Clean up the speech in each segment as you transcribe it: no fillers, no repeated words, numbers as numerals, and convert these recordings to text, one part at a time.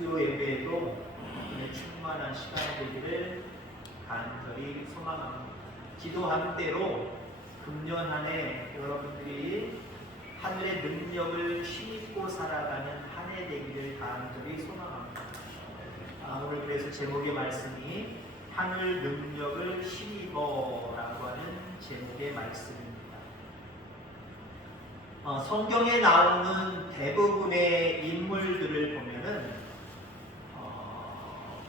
수요 예배에도 충만한 시간이 되기를 간절히 소망합니다. 기도한 대로 금년 한 해 여러분들이 하늘의 능력을 힘입고 살아가는 한 해 되기를 간절히 소망합니다. 오늘 그래서 제목의 말씀이 하늘 능력을 힘입어라고 하는 제목의 말씀입니다. 성경에 나오는 대부분의 인물들을 보면은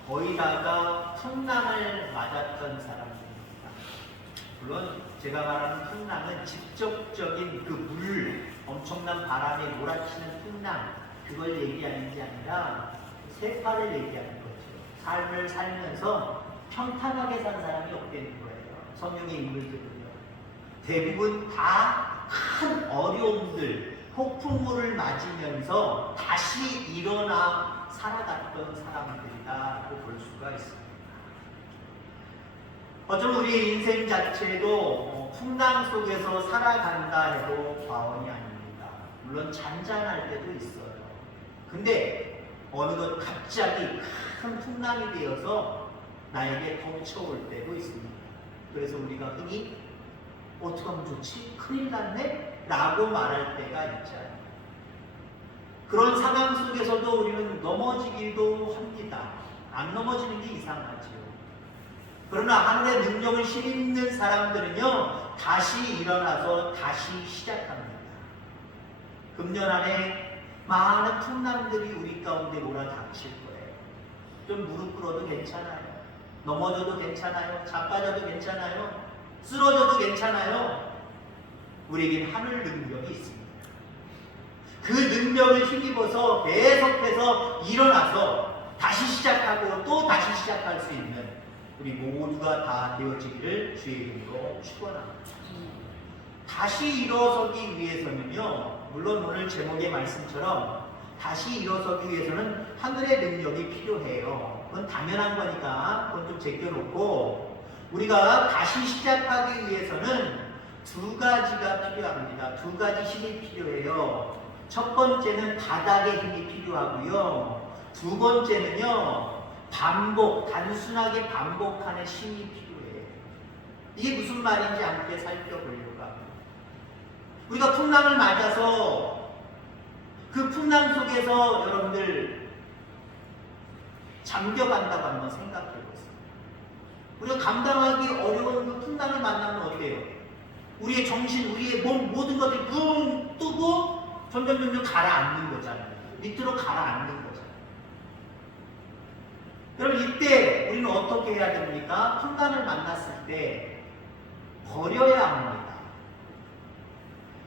거의 다가 풍랑을 맞았던 사람들입니다. 물론 제가 말하는 풍랑은 직접적인 그 물, 엄청난 바람에 몰아치는 풍랑, 그걸 얘기하는 게 아니라 세파를 얘기하는 거죠. 삶을 살면서 평탄하게 산 사람이 없다는 거예요. 성경의 인물들은요. 대부분 다 큰 어려움들, 폭풍우를 맞으면서 다시 일어나 살아갔던 사람들이다라고 볼 수가 있습니다. 어쩌면 우리의 인생 자체도 풍랑 속에서 살아간다 해도 과언이 아닙니다. 물론 잔잔할 때도 있어요. 근데 어느덧 갑자기 큰 풍랑이 되어서 나에게 덮쳐올 때도 있습니다. 그래서 우리가 흔히 어떻게 하면 좋지? 큰일 났네? 라고 말할 때가 있잖아요. 그런 상황 속에서도 우리는 넘어지기도 합니다. 안 넘어지는 게 이상하죠. 그러나 하늘의 능력을 힘입는 사람들은요, 다시 일어나서 다시 시작합니다. 금년 안에 많은 풍랑들이 우리 가운데 몰아닥칠 거예요. 좀 무릎 꿇어도 괜찮아요. 넘어져도 괜찮아요. 자빠져도 괜찮아요. 쓰러져도 괜찮아요. 우리에겐 하늘 능력이 있습니다. 그 능력을 힘입어서 계속해서 일어나서 다시 시작하고 또 다시 시작할 수 있는 우리 모두가 다 되어지기를 주의 이름으로 축원합니다. 다시 일어서기 위해서는요, 물론 오늘 제목의 말씀처럼 다시 일어서기 위해서는 하늘의 능력이 필요해요. 그건 당연한 거니까 그건 좀 제껴놓고, 우리가 다시 시작하기 위해서는 두 가지가 필요합니다. 두 가지 힘이 필요해요. 첫 번째는 바닥의 힘이 필요하고요. 두 번째는요, 단순하게 반복하는 힘이 필요해요. 이게 무슨 말인지 함께 살펴보려고 합니다. 우리가 풍랑을 맞아서 그 풍랑 속에서 여러분들 잠겨간다고 한번 생각해 보세요. 우리가 감당하기 어려운 그 풍랑을 만나면 어때요? 우리의 정신, 우리의 몸, 모든 것들이 붕 뜨고 점점 가라앉는 거잖아요. 밑으로 가라앉는 거잖아요. 여러분, 이때 우리는 어떻게 해야 됩니까? 풍랑을 만났을 때 버려야 합니다.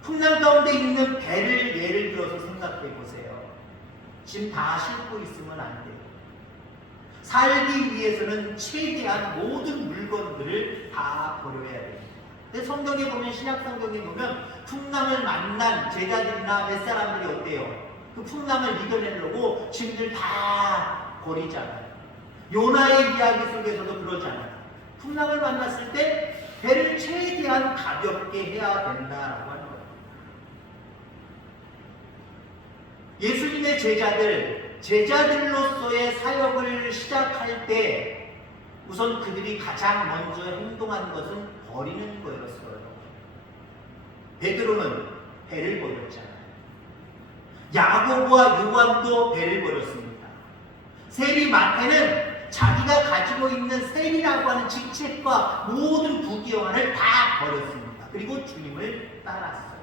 풍랑 가운데 있는 배를 예를 들어서 생각해 보세요. 지금 다 싣고 있으면 안 돼요. 살기 위해서는 최대한 모든 물건들을 다 버려야 됩니다. 근데 성경에 보면, 신약 성경에 보면 풍랑을 만난 제자들이나 몇 사람들이 어때요? 그 풍랑을 이겨내려고 짐들 다 버리잖아요. 요나의 이야기 속에서도 그러잖아요. 풍랑을 만났을 때 배를 최대한 가볍게 해야 된다라고 하는 거예요. 예수님의 제자들로서의 사역을 시작할 때 우선 그들이 가장 먼저 행동한 것은 버리는 거였어요. 베드로는 배를 버렸잖아요. 야고보와 요한도 배를 버렸습니다. 세리 마태는 자기가 가지고 있는 세리라고 하는 직책과 모든 부귀영화를 다 버렸습니다. 그리고 주님을 따랐어요.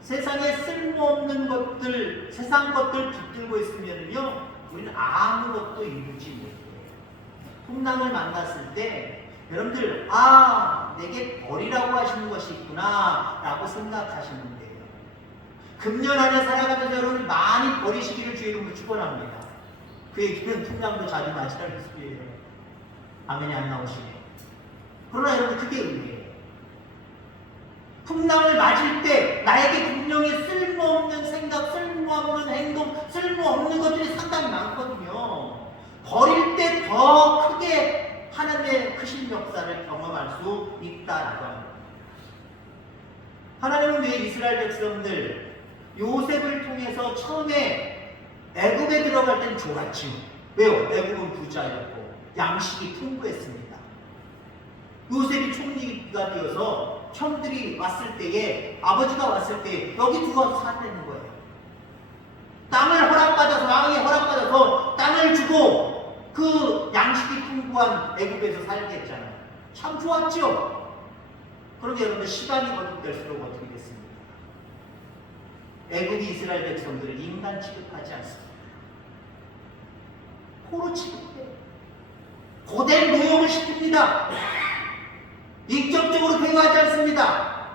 세상에 쓸모없는 것들, 세상 것들 붙들고 있으면요, 우리는 아무것도 이루지 못해요. 풍랑을 만났을 때 여러분들, 내게 버리라고 하시는 것이 있구나 라고 생각하시면 돼요. 금년 안에 살아가면서 여러분 많이 버리시기를 주의 이름으로 축원합니다. 그 얘기는 풍랑도 자주 맞으라는 소리예요. 아멘이 안 나오시네요. 그러나 여러분, 그게 의미예요. 풍랑을 맞을 때 나에게 분명히 쓸모없는 생각, 쓸모없는 행동, 쓸모없는 것들이 상당히 많거든요. 버릴 때 더 크게 하나님의 크신 역사를 경험할 수 있다라고 합니다. 하나님은 왜 이스라엘 백성들 요셉을 통해서 처음에 애굽에 들어갈 땐 좋았지. 왜요? 애굽은 부자였고 양식이 풍부했습니다. 요셉이 총리가 되어서 형들이 왔을 때에, 아버지가 왔을 때 여기 들어와서 살았다는 거예요. 땅을 허락받아서, 왕에게 허락받아서 땅을 주고 그 양식이 풍부한 애굽에서 살게 했잖아요. 참 좋았죠? 그런데 여러분들 시간이 거듭될수록 어떻게 됐습니까? 애굽이 이스라엘 백성들을 인간 취급하지 않습니다. 포로 취급해요. 고된 노역을 시킵니다. 인격적으로 대우하지 않습니다.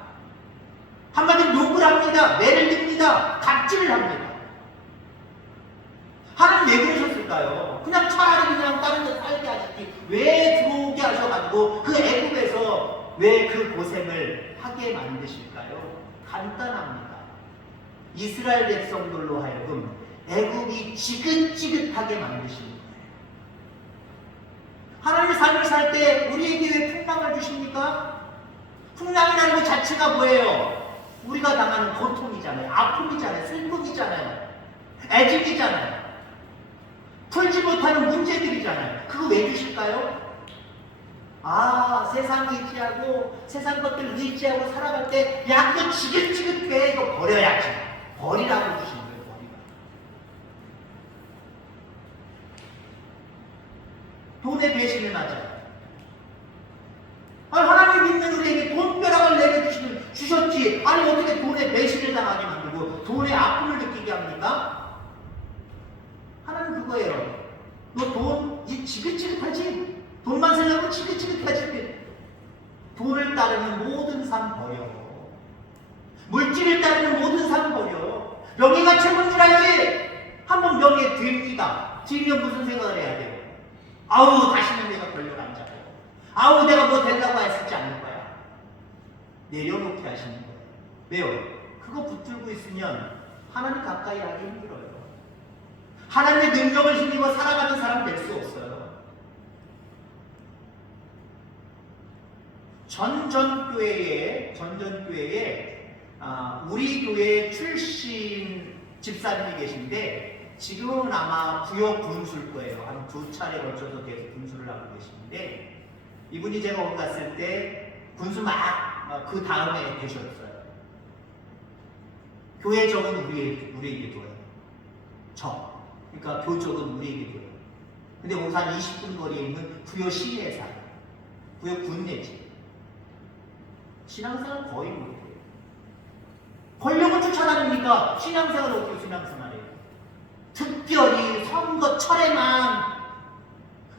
한마디로 욕을 합니다. 매를 듭니다. 갑질을 합니다. 하나님 왜 그러셨을까요? 그냥 차라리 그냥 다른 데 살게 하시지 왜 들어오게 하셔가지고 그 애굽에서 왜 그 고생을 하게 만드실까요? 간단합니다. 이스라엘 백성들로 하여금 애굽이 지긋지긋하게 만드신 거예요. 하나님의 삶을 살 때 우리에게 왜 풍랑을 주십니까? 풍랑이라는 것 자체가 뭐예요? 우리가 당하는 고통이잖아요. 아픔이잖아요. 슬픔이잖아요. 애증이잖아요. 풀지 못하는 문제들이잖아요. 그거 왜 주실까요? 세상 의지하고 세상 것들 의지하고 살아갈 때 야, 그거 지긋지긋해. 이거 버려야지. 버리라고 주신 거예요. 돈의 배신을 맞아요. 하나님 믿는 우리에게 돈벼락을 내려주셨지. 아니 어떻게 돈의 배신을 당하게 만들고 돈의 아픔을 느끼게 합니까? 하나님 그거예요. 너 돈 지긋지긋하지? 돈만 생각하면 지긋지긋하지? 돈을 따르는 모든 삶 버려. 물질을 따르는 모든 삶 버려. 명예가 최고인 줄 알지? 한번 명예 됩니다. 되면 무슨 생각을 해야 돼요? 다시는 내가 권력 안 잡고 내가 뭐 되려고 했을지 않을 거야. 내려놓게 하시는 거예요. 왜요? 그거 붙들고 있으면 하나님 가까이 하기 힘들어요. 하나님의 능력을 힘입어 살아가는 사람 될 수 없어요. 전전교회에 우리 교회 출신 집사님이 계신데 지금은 아마 부역 군수일 거예요. 한 2차례 걸쳐서 계속 군수를 하고 계시는데 이분이 제가 오늘 갔을 때 군수 그 다음에 되셨어요. 교회 적은 우리에게 둬요. 그러니까 교적은 우리에게 둬요. 근데 거기서 한 20분 거리에 있는 부여 시내에 살아요. 부여 군내지. 신앙생활 거의 못해요. 권력을 쫓아다니니까 신앙생활을 어떻게 신앙생활해요? 특별히 선거철에만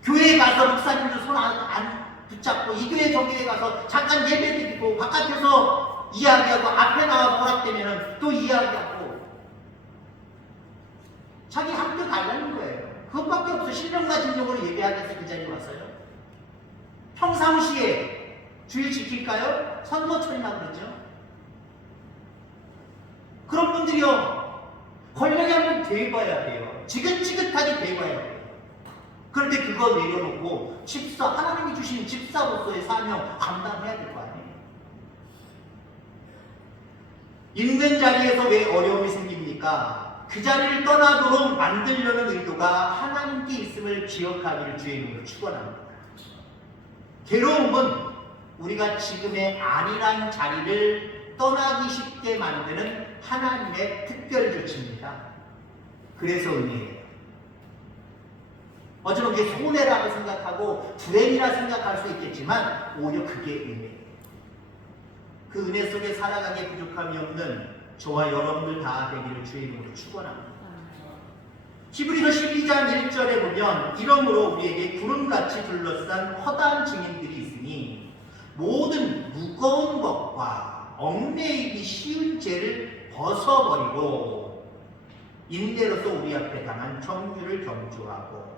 교회에 가서 목사님들 손 안 붙잡고 이 교회 저 교회 가서 잠깐 예배 드리고 바깥에서 이야기하고 앞에 나와서 허락되면 또 이야기하고 자기 학교 가려는 거예요. 그것밖에 없어. 신령과 진정으로 예배하기 위해서 그 자리에 왔어요. 평상시에 주일 지킬까요? 선거철이나 그러죠. 그런 분들이요, 권력이 한번 돼봐야 돼요. 지긋지긋하게 돼봐야 돼요. 그런데 그거 내려놓고 하나님이 주신 집사로서의 사명 감당해야 될 거 아니에요. 있는 자리에서 왜 어려움이 생깁니까? 그 자리를 떠나도록 만들려는 의도가 하나님께 있음을 기억하기를 주의 이름으로 축원합니다. 괴로움은 우리가 지금의 아니란 자리를 떠나기 쉽게 만드는 하나님의 특별 조치입니다. 그래서 은혜예요. 어쩌면 그게 손해라고 생각하고 불행이라 생각할 수 있겠지만 오히려 그게 은혜예요. 그 은혜 속에 살아가기에 부족함이 없는 저와 여러분들 다 되기를 주의 이름으로 축원합니다. 히브리서 12장 1절에 보면 이러므로 우리에게 구름같이 둘러싼 허다한 증인들이 있으니 모든 무거운 것과 얽매이기 쉬운 죄를 벗어버리고 인내로서 우리 앞에 당한 정죄를 경주하고.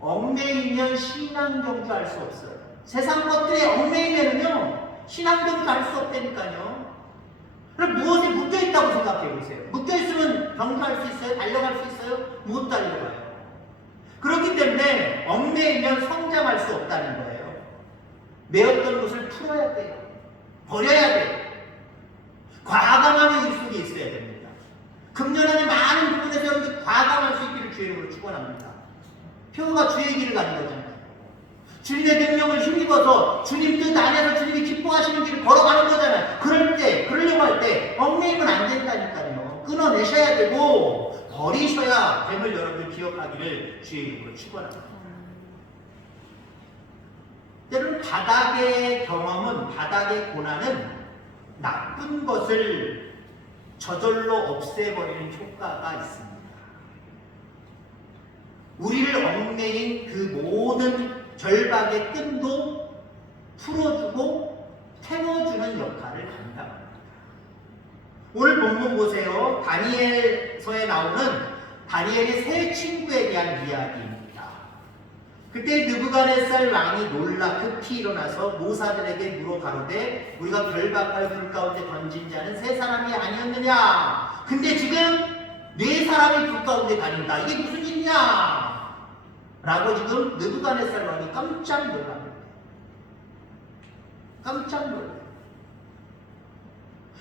얽매이면 신앙 경주할 수 없어요. 세상 것들에 얽매이면요 신앙 경주할 수 없다니까요. 그럼 무엇에 묶여있다고 생각해 보세요. 묶여있으면 경주할 수 있어요? 달려갈 수 있어요? 못 달려가요. 그렇기 때문에 얽매이면 성장할 수 없다는 거예요. 매었던 것을 풀어야 돼요. 버려야 돼요. 과감함의 일 속에 있어야 됩니다. 금년 안에 많은 부분에 속에서 여러분들 과감할 수 있기를 주의 이름으로 축원합니다. 표가 주의 길을 가는 거잖아요. 주님의 능력을 힘입어서 주님 뜻 안에서 주님이 기뻐하시는 길을 걸어가는 거잖아요. 그럴 때, 그러려고 할 때 얽매이면 안 된다니까요. 끊어내셔야 되고 버리셔야 됨을 여러분들 기억하기를 주의 이름으로 축원합니다. 여러분, 바닥의 경험은, 바닥의 고난은 나쁜 것을 저절로 없애버리는 효과가 있습니다. 우리를 얽매인 그 모든 결박의 끈도 풀어주고 태워주는 역할을 감당합니다. 오늘 본문 보세요. 다니엘서에 나오는 다니엘의 세 친구에 대한 이야기입니다. 그때 느부갓네살 왕이 놀라 급히 일어나서 모사들에게 물어 가로되 우리가 결박하여 불 가운데 던진 자는 세 사람이 아니었느냐? 근데 지금 네 사람이 불 가운데 다닌다. 이게 무슨 일이냐? 라고 지금 느부갓네살 왕이 깜짝 놀랍니다. 깜짝 놀라요.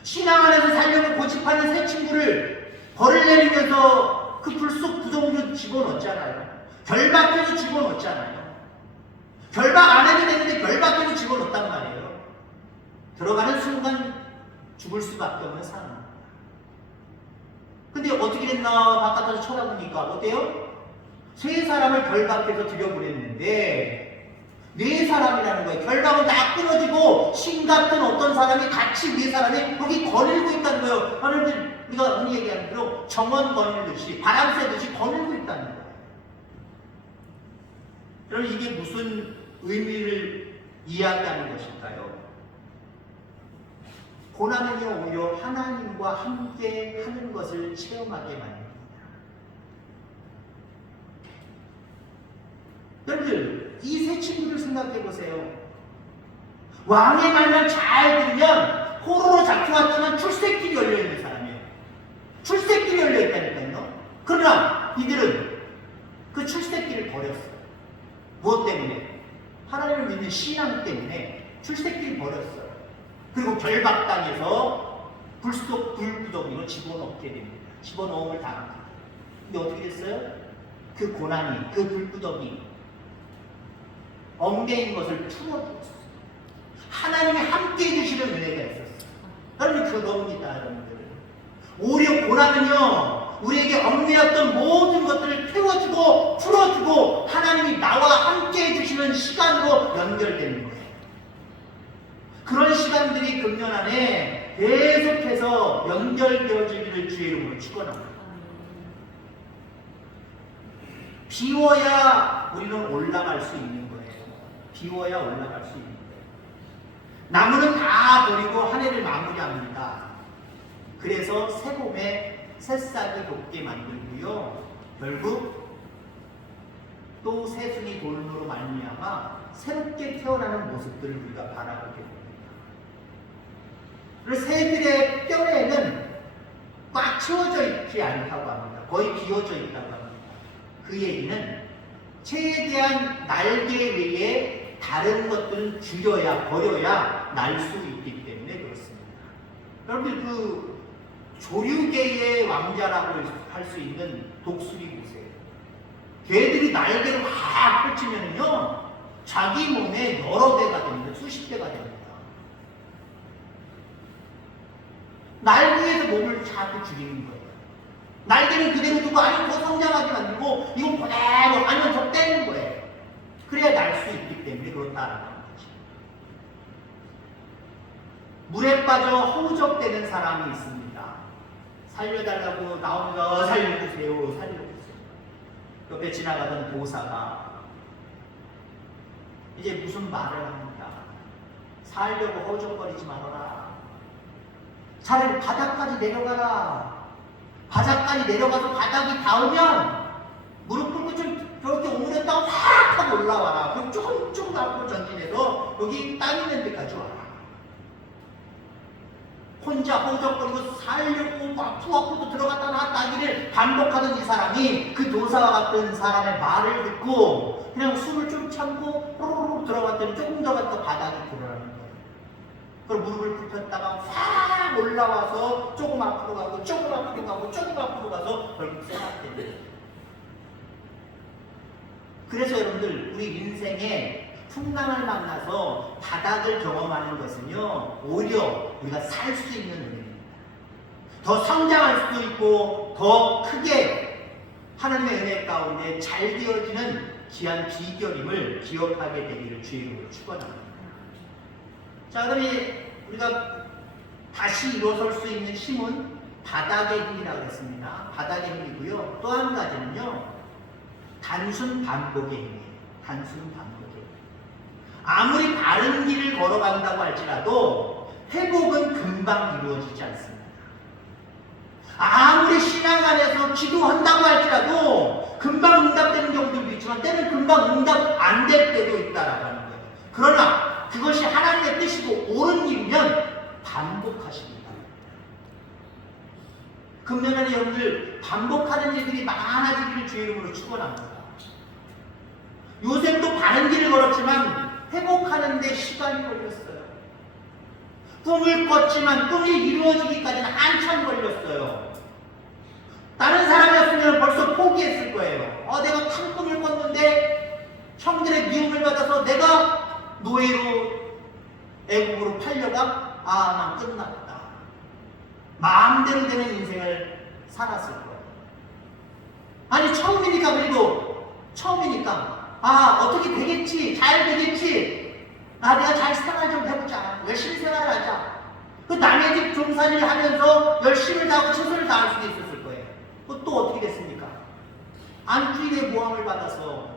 신앙 안에서 살려고 고집하는 세 친구를 벌을 내리면서 그 불 속 구덩이로 집어넣었잖아요. 결박해서 집어넣었잖아요. 결박 안 해도 되는데 결박해서 집어넣었단 말이에요. 들어가는 순간 죽을 수밖에 없는 상황. 근데 어떻게 됐나 바깥에서 쳐다보니까 어때요? 세 사람을 결박해서 들여보냈는데 네 사람이라는 거예요. 결박은 다 끊어지고 신 같은 어떤 사람이 같이 네 사람이 거기 거닐고 있다는 거예요. 여러분들 우리가 흔히 얘기하는 대로 정원 거닐듯이 바람 쐬듯이 거닐고 있다는 거예요. 그럼 이게 무슨 의미를 이야기하는 것일까요? 고난은요, 오히려 하나님과 함께 하는 것을 체험하게 만듭니다. 여러분들, 이 세 친구들 생각해 보세요. 왕의 말만 잘 들으면 포로로 잡혀왔지만 출세길이 열려있는 사람이에요. 출세길이 열려있다니까요. 그러나 이들은 그 출세길을 버렸어요. 무엇 때문에? 하나님을 믿는 신앙 때문에 출세길 버렸어요. 그리고 결박당해서 불속 불구덩이로 집어넣게 됩니다. 집어넣음을 당합니다. 근데 어떻게 됐어요? 그 고난이, 그 불구덩이 엉개인 것을 풀어줬어요. 하나님이 함께 해주시는 은혜가 있었어요. 여러분, 그겁니다, 여러분들. 오히려 고난은요, 우리에게 얽매였던 모든 것들을 태워주고 풀어주고 하나님이 나와 함께 해주시는 시간으로 연결되는 거예요. 그런 시간들이 금년 안에 계속해서 연결되어지기를 주의 이름으로 축원합니다. 비워야 우리는 올라갈 수 있는 거예요. 비워야 올라갈 수 있는 거예요. 나무는 다 버리고 한 해를 마무리합니다. 그래서 새봄에 새싹이 돋게 만들고요. 결국 또 새순이 돌므로 말미암아 새롭게 태어나는 모습들을 우리가 바라보게 됩니다. 그래서 새들의 뼈에는 꽉 채워져 있지 않다고 합니다. 거의 비워져 있다고 합니다. 그 얘기는 최대한 날개 외에 다른 것들은 줄여야 버려야 날 수 있기 때문에 그렇습니다. 여러분들 그 조류계의 왕자라고 할 수 있는 독수리 보세요. 걔들이 날개를 확 펼치면요 자기 몸에 여러 대가 됩니다. 수십 대가 됩니다. 날개에서 몸을 자꾸 줄이는 거예요. 날개는 그대로 두고 아니면 더 성장하게 만들고 이거 그대로 아니면 더 떼는 거예요. 그래야 날 수 있기 때문에 그렇다라는 거죠. 물에 빠져 허우적대는 사람이 있습니다. 살려달라고 나옵니다. 살려주세요. 살려주세요. 옆에 지나가던 도사가 이제 무슨 말을 합니다. 살려고 허우적거리지 말아라. 차라리 바닥까지 내려가라. 바닥까지 내려가서 바닥이 닿으면 무릎 꿇고 좀 저렇게 오므렸다가 확 하고 올라와라. 그럼 조금 앞으로 전진해서 여기 땅 있는 데까지 와라. 혼자 허우적거리고 살려고 앞으로 들어갔다 나왔다기를 반복하던 이 사람이 그 도사와 같은 사람의 말을 듣고 그냥 숨을 좀 참고 호로록 들어갔더니 조금 더 갔다 바닥이 드러나는 거예요. 그럼 무릎을 굽혔다가 확 올라와서 조금 앞으로 가고 조금 앞으로 가고 조금 앞으로 가서 결국 쇠가 그래서 여러분들 우리 인생에 풍랑을 만나서 바닥을 경험하는 것은요, 오히려 우리가 살 수 있는 은혜입니다. 더 성장할 수도 있고 더 크게 하나님의 은혜 가운데 잘 되어지는 귀한 비결임을 기억하게 되기를 주의 이름으로 축원합니다. 자, 그러면 우리가 다시 일어설 수 있는 힘은 바닥의 힘이라고 했습니다. 바닥의 힘이고요. 또 한 가지는요, 단순 반복의 힘이에요. 단순 반복의 힘. 아무리 바른 길을 걸어간다고 할지라도 회복은 금방 이루어지지 않습니다. 아무리 신앙 안에서 기도한다고 할지라도 금방 응답되는 경우도 있지만 때는 금방 응답 안 될 때도 있다라고 하는 거예요. 그러나 그것이 하나님의 뜻이고 옳은 일이면 반복하십니다. 금년에 여러분들 반복하는 일들이 많아지기를 주의 이름으로 축원합니다. 요셉도 바른 길을 걸었지만 회복하는 데 시간이 걸렸어요. 꿈을 꿨지만 꿈이 이루어지기까지는 한참 걸렸어요. 다른 사람이었으면 벌써 포기했을 거예요. 내가 큰 꿈을 꿨는데 형들의 미움을 받아서 내가 노예로 애국으로 팔려가? 난 끝났다. 마음대로 되는 인생을 살았을 거예요. 아니 처음이니까, 그리고 처음이니까 어떻게 되겠지, 잘 되겠지, 내가 잘 생활 좀 해보자, 열심히 생활하자. 그 남의 집 종살이를 하면서 열심히 다하고 최선을 다할 수도 있었을 거예요. 또 어떻게 됐습니까? 안주인의 모함을 받아서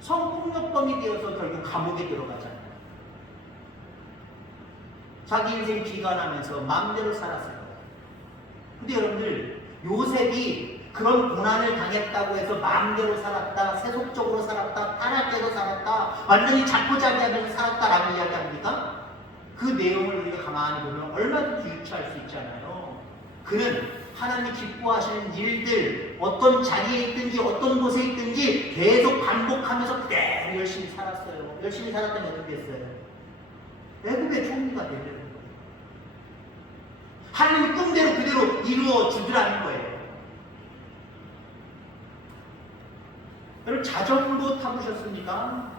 성폭력범이 되어서 결국 감옥에 들어가잖아요. 자기 인생 비관하면서 마음대로 살았을 거예요. 근데 여러분들, 요셉이 그런 고난을 당했다고 해서 마음대로 살았다, 세속적으로 살았다, 타락대로 살았다, 완전히 자포자기하면서 살았다라고 이야기합니까? 그 내용을 우리가 가만히 보면 얼마든지 유추할 수 있잖아요. 그는 하나님이 기뻐하시는 일들, 어떤 자리에 있든지 어떤 곳에 있든지 계속 반복하면서 그대로 열심히 살았어요. 열심히 살았더니 어떻게 됐어요? 애국의 총리가 되려는 거예요. 하나님의 꿈대로 그대로 이루어 주더라는 거예요. 여러분, 자전거 타보셨습니까?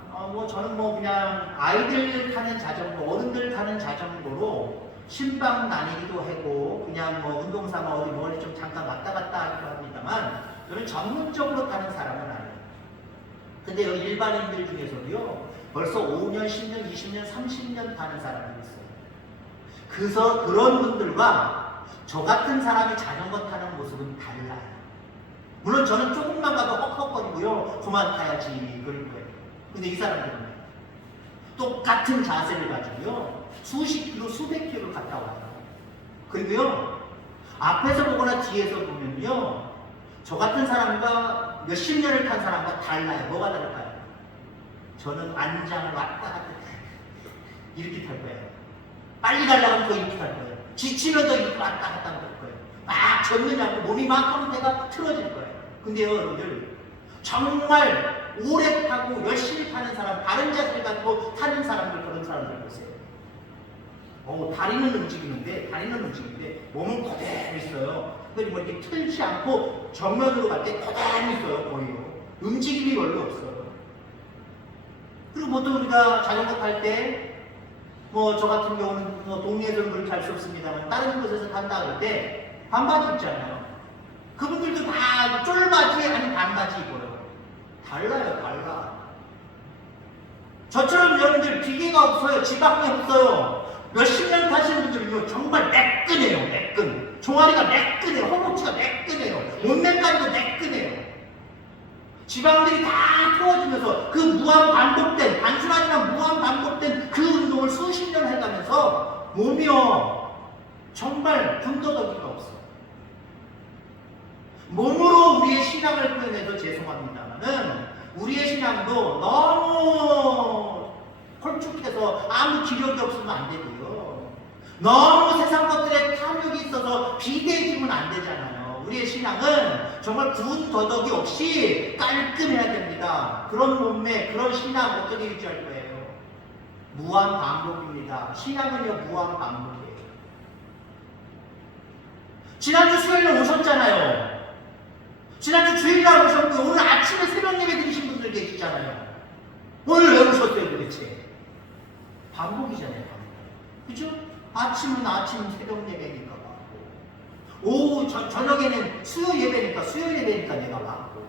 저는 그냥 아이들 타는 자전거, 어른들 타는 자전거로 신방 다니기도 하고 그냥 운동삼아 어디 멀리 좀 잠깐 왔다 갔다 하기도 합니다만, 저는 전문적으로 타는 사람은 아니에요. 근데 여기 일반인들 중에서도요, 벌써 5년, 10년, 20년, 30년 타는 사람들이 있어요. 그래서 그런 분들과 저 같은 사람이 자전거 타는 모습은 달라요. 물론 저는 조금만 가도 헉헉거리고요, 그만 타야지 그럴 거예요. 근데 이 사람들은 똑같은 자세를 가지고요, 수십 킬로, 수백 킬로 갔다 와요. 그리고요, 앞에서 보거나 뒤에서 보면요, 저 같은 사람과 몇십 년을 탄 사람과 달라요. 뭐가 다를까요? 저는 안장을 왔다 갔다 이렇게 탈 거예요. 빨리 가려고 하면 더 이렇게 탈 거예요. 지치면 더 이렇게 왔다 갔다 할 거예요. 막 젖느냐고 몸이 막 형태가 틀어질 거예요. 근데요, 여러분들, 정말 오래 타고 열심히 타는 사람, 바른 자세를 가지고 타는 사람들, 그런 사람들 보세요. 다리는 움직이는데 몸은 그대로 있어요. 그리고 이렇게 틀지 않고 정면으로 갈 때 그대로 있어요. 거의요. 움직임이 별로 없어요. 그리고 보통 우리가 자전거 탈 때 저 같은 경우는 동네에서는 그렇게 할 수 없습니다만 다른 곳에서 탄다 그럴 때 반바지 입잖아요. 그분들도 다 쫄바지 아니면 반바지 입어요. 달라요, 달라. 저처럼 여러분들 기계가 없어요. 지방이 없어요. 몇십 년 타시는 분들은요, 정말 매끈해요, 매끈. 종아리가 매끈해요. 허벅지가 매끈해요. 몸매까지도 매끈해요. 지방들이 다 태워지면서 그 무한 반복된, 단순하지만 무한 반복된 그 운동을 수십 년 해가면서 몸이요, 정말 군더더기가 없어요. 몸으로 우리의 신앙을 표현해서 죄송합니다만은 우리의 신앙도 너무 홀쭉해서 아무 기력이 없으면 안 되고요, 너무 세상 것들에 탐욕이 있어서 비대해지면 안 되잖아요. 우리의 신앙은 정말 군더더기 없이 깔끔해야 됩니다. 그런 몸매, 그런 신앙 어떻게 유지할 거예요? 무한 반복입니다. 신앙은요, 무한 반복이에요. 지난주 수요일에 오셨잖아요. 지난주 주일날 오셨고 오늘 아침에 새벽 예배 드리신 분들 계시잖아요. 오늘 왜 오셨어요 도대체? 반복이잖아요. 반복. 그죠? 아침은 아침 새벽 예배니까 왔고, 오후 저녁에는 수요 예배니까 내가 왔고,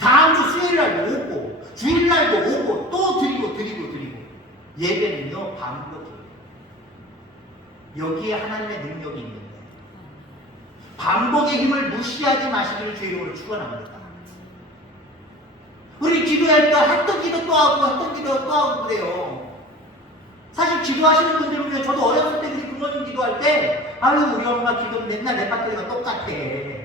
다음 주 수요일날도 오고 주일날도 오고 또 드리고 예배는요 반복이에요. 여기에 하나님의 능력이 있는데 반복의 힘을 무시하지 마시기를 주의 이름으로 축원합니다. 우리 기도할 때 했던 기도 또 하고 했던 기도 또 하고 그래요. 사실 기도하시는 분들 보면 저도 어렸을 때 우리 부모님 기도할 때 아유 우리 엄마 기도 맨날 내 배터리가 똑같잖아요.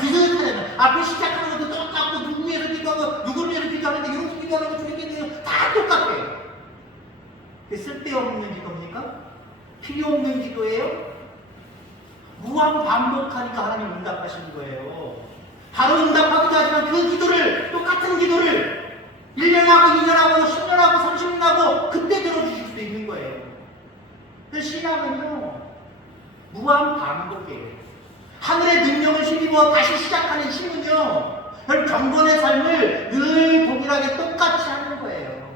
비슷하잖아요. 앞에 시작하는 것도 똑같고 누구 위해서 기도하고 누구를 위해서 기도하는데 이렇게 기도하는 거 저렇게 기도하는 다 똑같아요. 쓸데없는 기도입니까? 필요 없는 기도예요? 무한 반복하니까 하나님 응답하시는 거예요. 바로 응답하기도 하지만 그 기도를, 똑같은 기도를 1년하고 2년하고 10년하고 30년하고 그때 들어주실 수도 있는 거예요. 그 신앙은요 무한 반복이에요. 하늘의 능력을 힘입어 다시 시작하는 힘은요 경건의 삶을 늘 동일하게 똑같이 하는 거예요.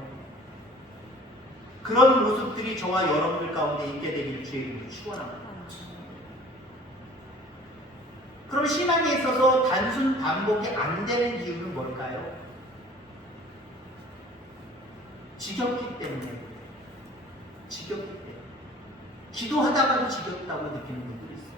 그런 모습들이 저와 여러분들 가운데 있게 되기를 주의 이름으로 축원합니다. 그럼 신앙에 있어서 단순 반복이 안 되는 이유는 뭘까요? 지겹기 때문에 그래요. 지겹기 때문에. 기도하다가도 지겹다고 느끼는 분들이 있어요.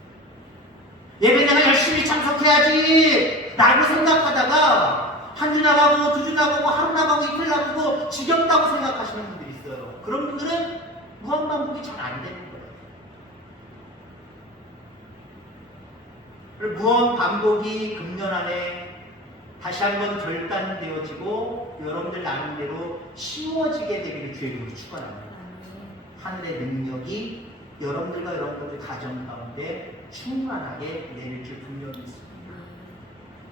예배 내가 열심히 참석해야지 라고 생각하다가 한 주 나가고 두 주 나가고 하루 나가고 이틀 나가고 지겹다고 생각하시는 분들이 있어요. 그런 분들은 무한 반복이 잘 안 되는 거예요. 무한 반복이 금년 안에 다시 한번 결단되어지고 여러분들 나름대로 쉬워지게 되기를 주의 이름으로 축원합니다. 하늘의 능력이 여러분들과 여러분들 가정 가운데 충만하게 내릴 줄 분명히 있습니다.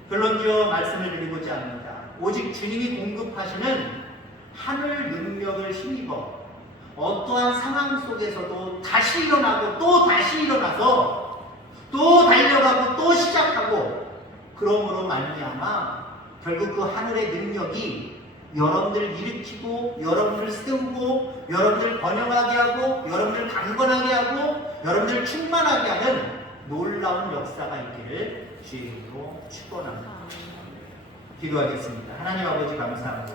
결론지어 말씀을 드리고자 합니다. 오직 주님이 공급하시는 하늘 능력을 힘입어 어떠한 상황 속에서도 다시 일어나고 또 다시 일어나서 또 달려가고 또 시작하고, 그러므로 말미암아 결국 그 하늘의 능력이 여러분들을 일으키고 여러분들을 세우고 여러분들을 번영하게 하고 여러분들을 강건하게 하고 여러분들을 충만하게 하는 놀라운 역사가 있기를 주의 이름으로 축원합니다. 기도하겠습니다. 하나님 아버지 감사합니다.